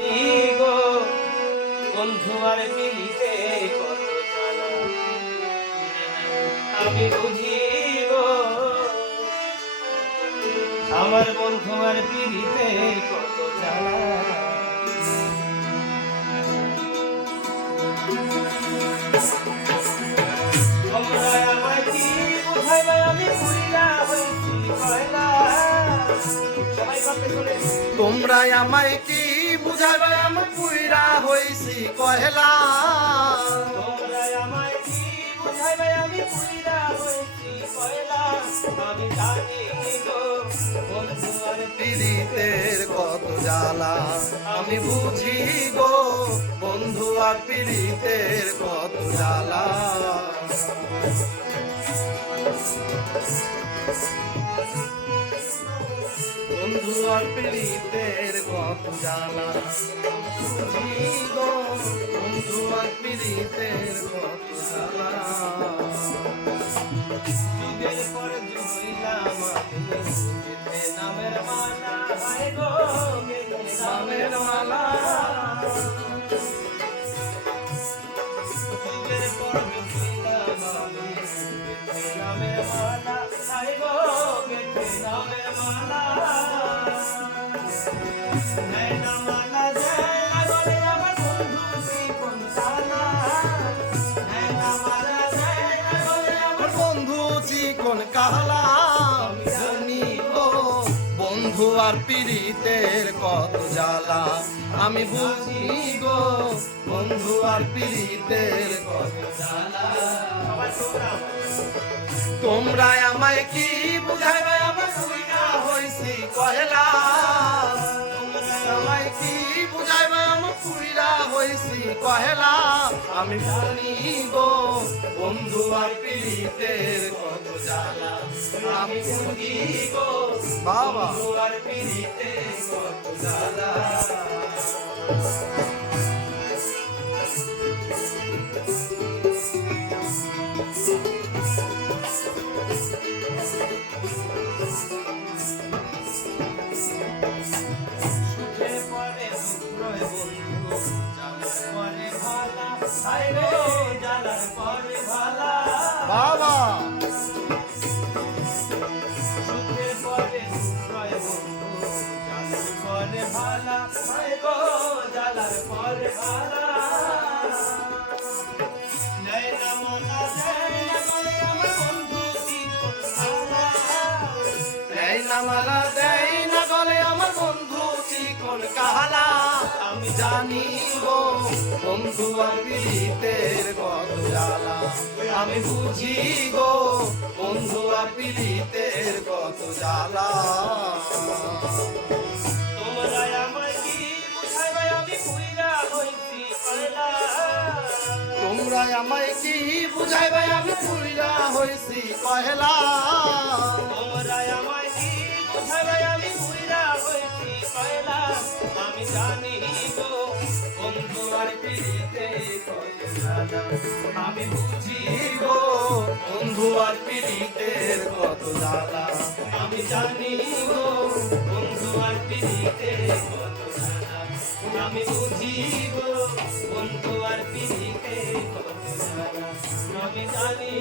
গো বন্ধু আর পিড়িতে কত জ্বালা আমি বুঝি গো আমার বন্ধু আর পিড়িতে কত জ্বালা তোমরা আমায় কি বুঝাইবে আমি পুরিয়া হইছি কয়লা সবাই কথা শুনে তোমরা আমায় কি বুঝাবে আমি পুইরা হইছি কয়লা তোমরা আমায় কি বুঝাইবে আমি পুরিয়া হইছি কয়লা আমি জানি গো বন্ধু আর পীড়িতের কত জ্বালা আমি বুঝি গো বন্ধু আর পীড়িতের কত জ্বালা বন্ধু আর পীড়িতের কত জ্বালা বুঝি গো বন্ধু আর পীড়িতের কত জ্বালা যুগের পর যুগ হইলাম আমি গেথে নামের মালা হায় গো গেথে নামের মালা যুগের পর যুগ হইলাম আমি গেথে নামের মালা হায় গো গেথে নামের মালা নয়না মালা যায় না গলে আমার বন্ধু জীবন সালা নয়না মালা যায় না গলে আমার বন্ধু চিকন কালা জানি গো বন্ধু আর পীড়িতের কত জ্বালা আমি বুঝি গো বন্ধু আর পীড়িতের কত জ্বালা তোমরা আমায় কি বুঝাইবে আমি পুইরা হইছি কয়লা তোমরা আমায় কি বুঝাইবে আমি পুইরা হইছি কয়লা আমি জানি গো বন্ধু আর পীড়িতের কত জ্বালা আমি বুঝি গো বাবা বন্ধু আর পীড়িতের কত জ্বালা সুখে পরে দুঃখ রয় বন্ধু জ্বালার পরে ভালা হায় গো জ্বালার পরে ভালা বাবা সুখে পরে দুঃখ রয় বন্ধু জ্বালার পরে ভালা হায় গো জ্বালার পরে ভালা নয়না মালা যায় না গলে আমার বন্ধু জীবন সালা এই নামালা দেয় না গলে আমার বন্ধু চিকন কাহালা আমি জানি গো বন্ধু আর পীড়িতের কত জ্বালা আমি বুঝি গো বন্ধু আর পীড়িতের কত জ্বালা তোমরা আমায় কি বুঝাইবে আমি পুইরা হইছি কয়লা তোমরা আমায় কি বুঝাইবে আমি পুইরা হইছি কয়লা তোমরা আমায় কি বুঝাইবে আমি পুইরা হইছি কয়লা আমি জানি গো বন্ধু আর পীড়িতে কত জ্বালা আমি বুঝি গো বন্ধু আর পীড়িতের কত জ্বালা আমি জানি গো বন্ধু আর পীড়িতে কত জ্বালা আমি বুঝি গো বন্ধু আর পীড়িতে কত জ্বালা আমি জানি